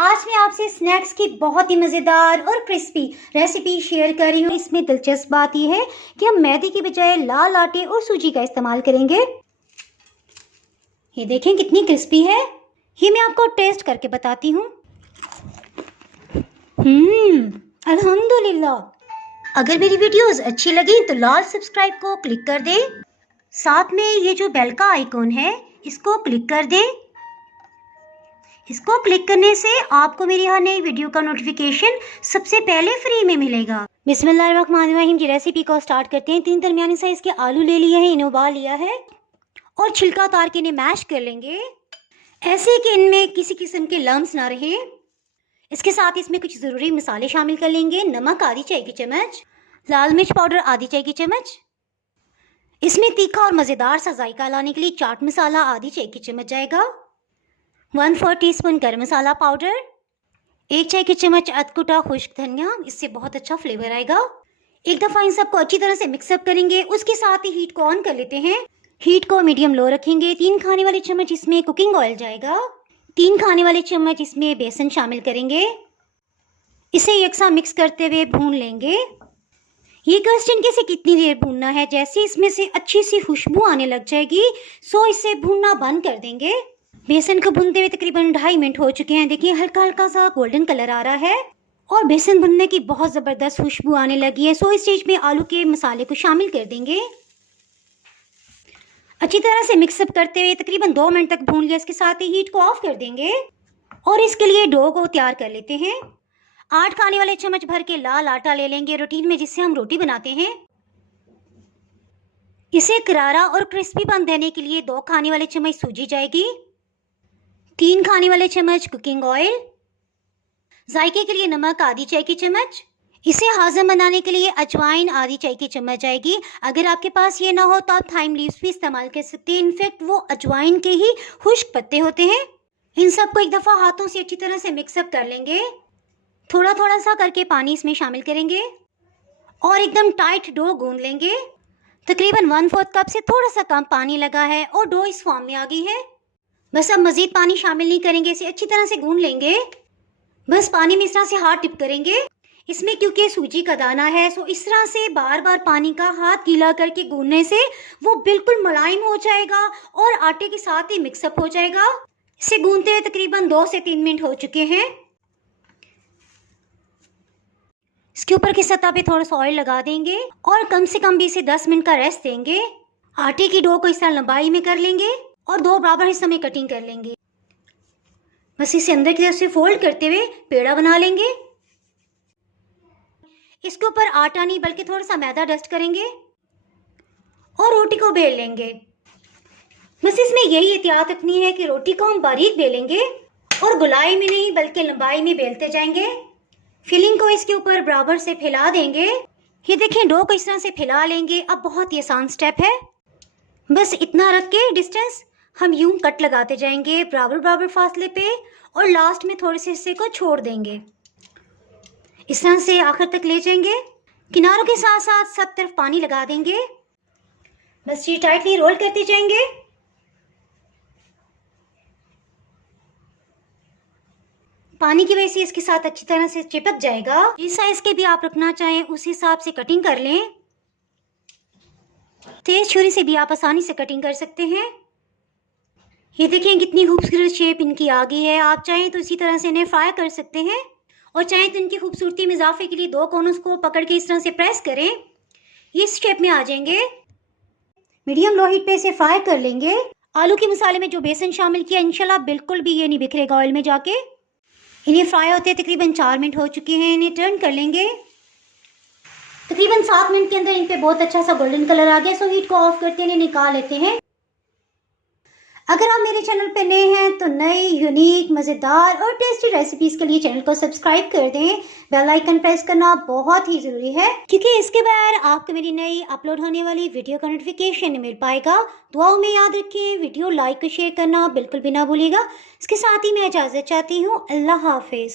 आज मैं आपसे स्नैक्स की बहुत ही मज़ेदार और क्रिस्पी रेसिपी शेयर कर रही हूँ। इसमें दिलचस्प बात यह है कि हम मैदे की बजाय लाल आटे और सूजी का इस्तेमाल करेंगे। ये देखें कितनी क्रिस्पी है। ये मैं आपको टेस्ट करके बताती हूँ। अल्हम्दुलिल्लाह। अगर मेरी वीडियोस अच्छी लगी तो लाल सब्सक्राइब को क्लिक कर दें। साथ में ये जो बेल का आइकॉन है इसको क्लिक कर दें। इसको क्लिक करने से आपको मेरी हर नई वीडियो का नोटिफिकेशन सबसे पहले फ्री में मिलेगा। बिस्मिल्लाहिर्रहमानिर्रहीम जी रेसिपी को स्टार्ट करते हैं। 3 दरमियानी साइज के आलू ले लिए हैं, इन्हें उबाल लिया है और छिलका उतार के इन्हें मैश कर लेंगे ऐसे कि इनमें किसी किस्म के लम्स ना रहे। इसके साथ इसमें कुछ ज़रूरी मसाले शामिल कर लेंगे। नमक आधी चाय की चम्मच, लाल मिर्च पाउडर आधी चाय की चम्मच, इसमें तीखा और मज़ेदार सा जायका लाने के लिए चाट मसाला आधी चाय की चम्मच जाएगा, 1/4 टीस्पून गरम मसाला पाउडर, 1 चाय की चम्मच अधकुटा खुश्क धनिया, इससे बहुत अच्छा फ्लेवर आएगा। एक दफ़ा इन सबको अच्छी तरह से मिक्सअप करेंगे। उसके साथ ही हीट को ऑन कर लेते हैं। हीट को मीडियम लो रखेंगे। 3 खाने वाले चम्मच इसमें कुकिंग ऑयल जाएगा, 3 खाने वाले चम्मच इसमें बेसन शामिल करेंगे। इसे यकसा मिक्स करते हुए भून लेंगे। ये क्वेश्चन कैसे कितनी देर भूनना है, जैसे इसमें से अच्छी सी खुशबू आने लग जाएगी सो इसे भूनना बंद कर देंगे। बेसन को भूनते हुए तकरीबन 2.5 मिनट हो चुके हैं। देखिए हल्का हल्का सा गोल्डन कलर आ रहा है और बेसन भुनने की बहुत ज़बरदस्त खुशबू आने लगी है। सो इस स्टेज में आलू के मसाले को शामिल कर देंगे। अच्छी तरह से मिक्सअप करते हुए तकरीबन 2 मिनट तक भून लिया। इसके साथ ही हीट को ऑफ कर देंगे और इसके लिए डो को तैयार कर लेते हैं। 8 खाने वाले चम्मच भर के लाल आटा ले लेंगे रूटीन में जिससे हम रोटी बनाते हैं। इसे करारा और क्रिस्पी बन देने के लिए 2 खाने वाले चम्मच सूजी जाएगी, 3 खाने वाले चम्मच कुकिंग ऑयल, जायके के लिए नमक आधी चाय की चम्मच, इसे हाज़म बनाने के लिए अजवाइन आधी चाय की चम्मच जाएगी। अगर आपके पास ये ना हो तो आप थाइम लीव्स भी इस्तेमाल कर सकते हैं। इनफैक्ट वो अजवाइन के ही खुश्क पत्ते होते हैं। इन सबको एक दफ़ा हाथों से अच्छी तरह से मिक्सअप कर लेंगे। थोड़ा थोड़ा सा करके पानी इसमें शामिल करेंगे और एकदम टाइट डो गूंद लेंगे। तकरीबन 1/4 कप से थोड़ा सा कम पानी लगा है और डो इस फॉर्म में आ गई है। बस अब मज़ीद पानी शामिल नहीं करेंगे, इसे अच्छी तरह से गूंद लेंगे। बस पानी में इस तरह से हाथ डिप करेंगे। इसमें क्योंकि सूजी का दाना है सो इस तरह से बार बार पानी का हाथ गीला करके गूंदने से वो बिल्कुल मुलायम हो जाएगा और आटे के साथ ही मिक्सअप हो जाएगा। इसे गूंदते हुए तकरीबन 2 से 3 मिनट हो चुके हैं। इसके ऊपर की सतह पे थोड़ा सा ऑयल लगा देंगे और कम से कम भी इसे 10 मिनट का रेस्ट देंगे। आटे की डो को इस तरह लंबाई में कर लेंगे और 2 बराबर हिस्सों में कटिंग कर लेंगे। बस इसे अंदर की तरफ से फोल्ड करते हुए पेड़ा बना लेंगे। इसके ऊपर आटा नहीं बल्कि थोड़ा सा मैदा डस्ट करेंगे और रोटी को बेल लेंगे। बस इसमें यही एहतियात रखनी है कि रोटी को हम बारीक बेलेंगे और गोलाई में नहीं बल्कि लंबाई में बेलते जाएंगे। फिलिंग को इसके ऊपर बराबर से फैला देंगे। ये देखें डो को इस तरह से फैला लेंगे। अब बहुत ही आसान स्टेप है, बस इतना रख के डिस्टेंस हम यूं कट लगाते जाएंगे बराबर बराबर फासले पे और लास्ट में थोड़े से हिस्से को छोड़ देंगे। इस तरह से आखिर तक ले जाएंगे। किनारों के साथ साथ सब तरफ पानी लगा देंगे। बस ये टाइटली रोल करते जाएंगे। पानी की वजह से इसके साथ अच्छी तरह से चिपक जाएगा। जिस साइज के भी आप रखना चाहें उस हिसाब से कटिंग कर लें। तेज छुरी से भी आप आसानी से कटिंग कर सकते हैं। ये देखें कितनी खूबसूरत शेप इनकी आ गई है। आप चाहें तो इसी तरह से इन्हें फ्राई कर सकते हैं और चाहें तो इनकी खूबसूरती में इजाफे के लिए 2 कोनों को पकड़ के इस तरह से प्रेस करें, ये इस शेप में आ जाएंगे। मीडियम लो हीट पे इसे फ्राई कर लेंगे। आलू के मसाले में जो बेसन शामिल किया इंशाल्लाह बिल्कुल भी ये नहीं बिखरेगा ऑयल में जाके। इन्हें फ्राई होते तकरीबन 4 मिनट हो चुके हैं। इन्हें टर्न कर लेंगे। तकरीबन 7 मिनट के अंदर इन पे बहुत अच्छा सा गोल्डन कलर आ गया। सो हीट को ऑफ करके इन्हें निकाल लेते हैं। अगर आप मेरे चैनल पे नए हैं तो नई यूनिक मज़ेदार और टेस्टी रेसिपीज़ के लिए चैनल को सब्सक्राइब कर दें। बेल आइकन प्रेस करना बहुत ही ज़रूरी है क्योंकि इसके बगैर आपको मेरी नई अपलोड होने वाली वीडियो का नोटिफिकेशन नहीं मिल पाएगा। दुआओं में याद रखें, वीडियो लाइक और शेयर करना बिल्कुल भी ना भूलिएगा। इसके साथ ही मैं इजाज़त चाहती हूँ। अल्लाह हाफिज़।